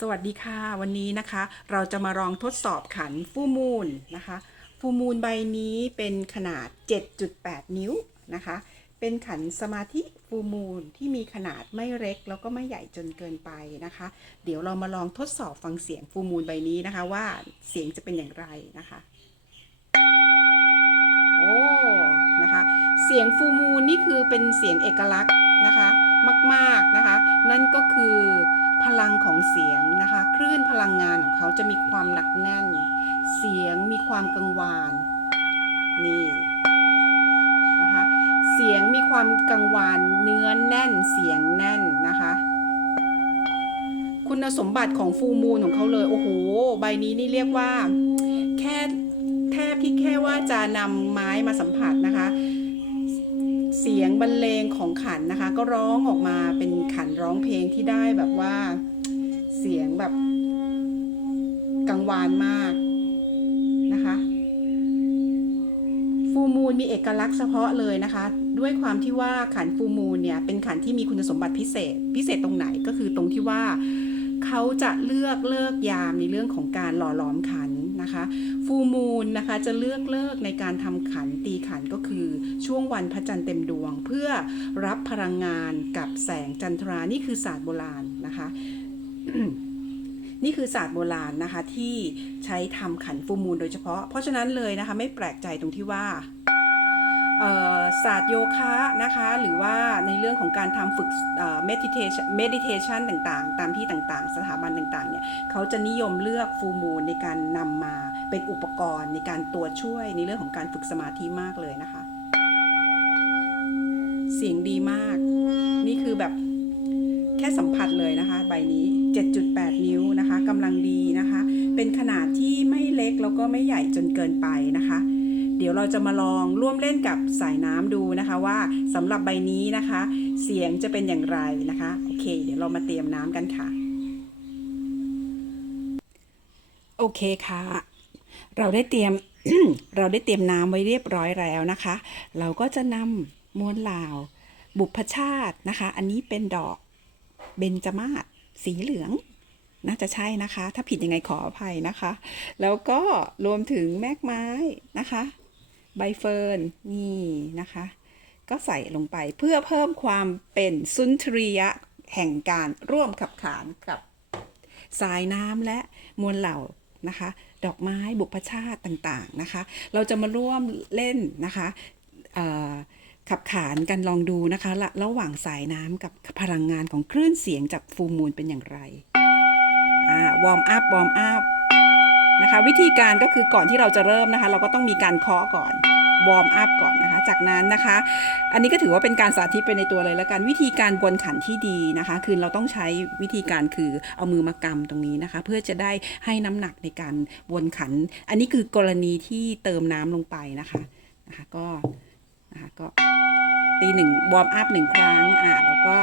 สวัสดีค่ะ วันนี้นะคะ เราจะมาลองทดสอบขันฟูมูลนะคะฟูมูลใบนี้เป็นขนาด 7.8 นิ้วนะคะ เป็นขันสมาธิฟูมูลที่มีขนาดไม่เล็ก แล้วก็ไม่ใหญ่จนเกินไปนะคะ เดี๋ยวเรามาลองทดสอบฟังเสียงฟูมูลใบนี้นะคะ ว่าเสียงจะเป็นอย่างไรนะคะโอ้นะคะ เสียงฟูมูลนี่คือเป็นเสียงเอกลักษณ์นะคะ มาก ๆนะคะ นั่นก็คือ พลังของเสียงนะคะ คลื่นพลังงานของเขาจะมีความหนักแน่น เสียงมีความกังวาน นี่นะคะ เสียงมีความกังวาน เนื้อแน่น เสียงแน่นนะคะ คุณสมบัติของฟูมูลของเขาเลย โอ้โห ใบนี้นี่เรียกว่า แค่แทบที่แค่ว่าจะนำไม้มาสัมผัสนะคะ เสียงบรรเลงของขันนะคะ ก็ร้องออกมาเป็นขันร้องเพลงที่ได้แบบว่าเสียงแบบกังวานมากนะคะฟูมูลมีเอกลักษณ์เฉพาะเลยนะคะ ด้วยความที่ว่าขันฟูมูลเนี่ยเป็นขันที่มีคุณสมบัติพิเศษ พิเศษตรงไหนก็คือตรงที่ว่าเขาจะเลือกเลิกยามในเรื่องของการหล่อหลอมขัน นะคะฟูมูลนะคะจะเลือกเลิกในการทำขันตีขันก็คือช่วงวันพระจันทร์เต็มดวง เพื่อรับพลังงานกับแสงจันทรา นี่คือศาสตร์โบราณนะคะนี่คือศาสตร์โบราณนะคะที่ใช้ทำขันฟูมูลโดยเฉพาะ เพราะฉะนั้นเลยนะคะไม่แปลกใจตรงที่ว่า ศาสตร์โยคะนะคะหรือว่าในเรื่องของการทำฝึกเอ่อ meditation meditation ต่างๆ ตามที่ต่างๆ สถาบันต่างๆเนี่ยเขาจะนิยมเลือกฟูมูลในการนำมาเป็นอุปกรณ์ในการตัวช่วยในเรื่องของการฝึกสมาธิมากเลยนะคะ เสียงดีมาก นี่คือแบบแค่สัมผัสเลยนะคะ ใบนี้ 7.8 นิ้วนะคะกำลังดีนะคะ เป็นขนาดที่ไม่เล็กแล้วก็ไม่ใหญ่จนเกินไปนะคะ เดี๋ยวเราจะมาลองร่วมเล่นกับสายน้ำดูนะคะว่าสำหรับใบนี้นะคะ เสียงจะเป็นอย่างไรนะคะโอเค เดี๋ยวเรามาเตรียมน้ำกันค่ะ โอเคค่ะ เราได้เตรียมเราได้เตรียมน้ำไว้เรียบร้อยแล้วนะคะ เราก็จะนำมวลลาว บุพชาตินะคะ อันนี้เป็นดอกเบญจมาศสีเหลืองน่าจะใช่นะคะ ถ้าผิดยังไงขออภัยนะคะ แล้วก็รวมถึงแมกไม้นะคะ ใบเฟิร์นนี่นะคะ ก็ใส่ลงไปเพื่อเพิ่มความเป็นสุนทรียะแห่งการร่วมขับขานกับสายน้ำและมวลเหล่านะคะ ดอกไม้บุพชาติต่างๆนะคะ เราจะมาร่วมเล่นนะคะขับขานกันลองดูนะคะระระหว่างสายน้ำกับพลังงานของคลื่นเสียงจากฟูมูลเป็นอย่างไรอ่าวอร์มอัพวอร์มอัพ นะคะ วิธีการก็คือก่อนที่เราจะเริ่มนะคะ เราก็ต้องมีการเคาะก่อนวอร์มอัพก่อนนะคะ จากนั้นนะคะ อันนี้ก็ถือว่าเป็นการสาธิตไปในตัวเลยแล้วกัน วิธีการบนขันที่ดีนะคะ คือเราต้องใช้วิธีการคือเอามือมากำตรงนี้นะคะ เพื่อจะได้ให้น้ำหนักในการวนขัน อันนี้คือกรณีที่เติมน้ำลงไปนะคะนะคะก็นะคะก็ตีหนึ่งวอร์มอัพหนึ่งครั้งอ่าแล้วก็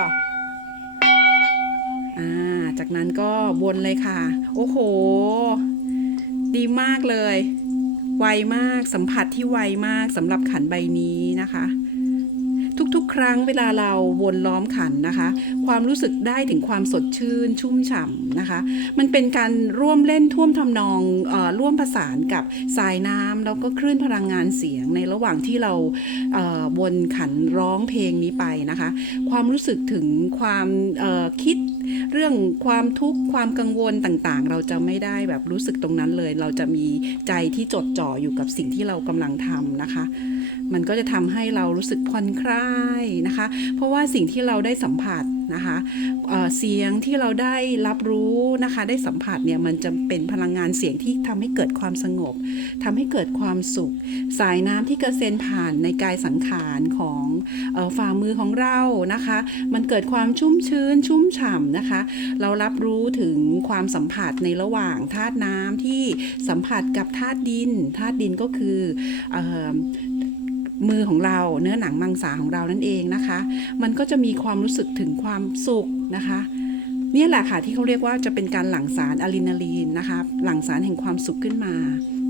อ่าจากนั้นก็วนเลยค่ะ โอ้โห ดีมากเลย ไวมากสัมผัสที่ไวมากสำหรับขันใบนี้นะคะ กครั้งเวลาเราวนล้อมขันนะคะ ความรู้สึกได้ถึงความสดชื่นชุ่มฉ่ำนะคะ มันเป็นการร่วมเล่นท่วมทำนองออร่วมผสานกับสายน้ำแล้วก็คลื่นพลังงานเสียงในระหว่างที่เราเอ่อวนขันร้องเพลงนี้ไปนะคะ ความรู้สึกถึงความคิดเรื่องความทุกข์ความกังวลต่างๆ เราจะไม่ได้แบบรู้สึกตรงนั้นเลย เราจะมีใจที่จดจ่ออยู่กับสิ่งที่เรากำลังทำนะคะมันก็จะทำให้เรารู้สึกผ่อนคลายนะคะ เพราะว่าสิ่งที่เราได้สัมผัสนะคะเเสียงที่เราได้รับรู้นะคะ ได้สัมผัสเนี่ยมันจะเป็นพลังงานเสียงที่ทำให้เกิดความสงบทำให้เกิดความสุข สายน้ำที่กระเซ็นผ่านในกายสังขารของออฝ่ามือของเรานะคะ มันเกิดความชุ่มชื้นชุ่มฉ่ำนะคะ เรารับรู้ถึงความสัมผัสในระหว่างธาตุน้ำที่สัมผัสกับธาตุดินธาตุดินก็คืออ มือของเราเนื้อหนังมังสาของเรานั่นเองนะคะ มันก็จะมีความรู้สึกถึงความสุขนะคะเนี่ยแหละค่ะที่เขาเรียกว่าจะเป็นการหลั่งสารอะดรีนาลีนนะคะหลั่งสารแห่งความสุขขึ้นมา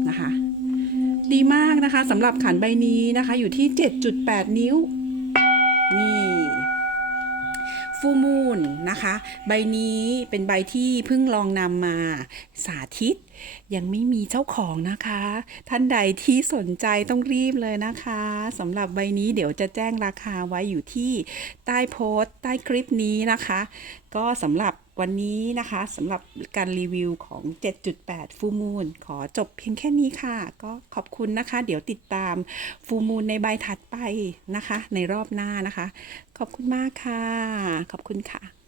นะคะ ดีมากนะคะสำหรับขันใบนี้นะคะอยู่ที่ 7.8 นิ้วนี่ ฟูมูนนะคะ ใบนี้เป็นใบที่เพิ่งลองนำมาสาธิต ยังไม่มีเจ้าของนะคะ ท่านใดที่สนใจต้องรีบเลยนะคะสำหรับใบนี้เดี๋ยวจะแจ้งราคาไว้อยู่ที่ใต้โพสต์ ใต้คลิปนี้นะคะ ก็สำหรับ วันนี้นะคะสำหรับการรีวิวของ 7.8 ฟูมูลขอจบเพียงแค่นี้ค่ะ ก็ขอบคุณนะคะ เดี๋ยวติดตามฟูมูลในใบถัดไปนะคะ ในรอบหน้านะคะ ขอบคุณมากค่ะ ขอบคุณค่ะ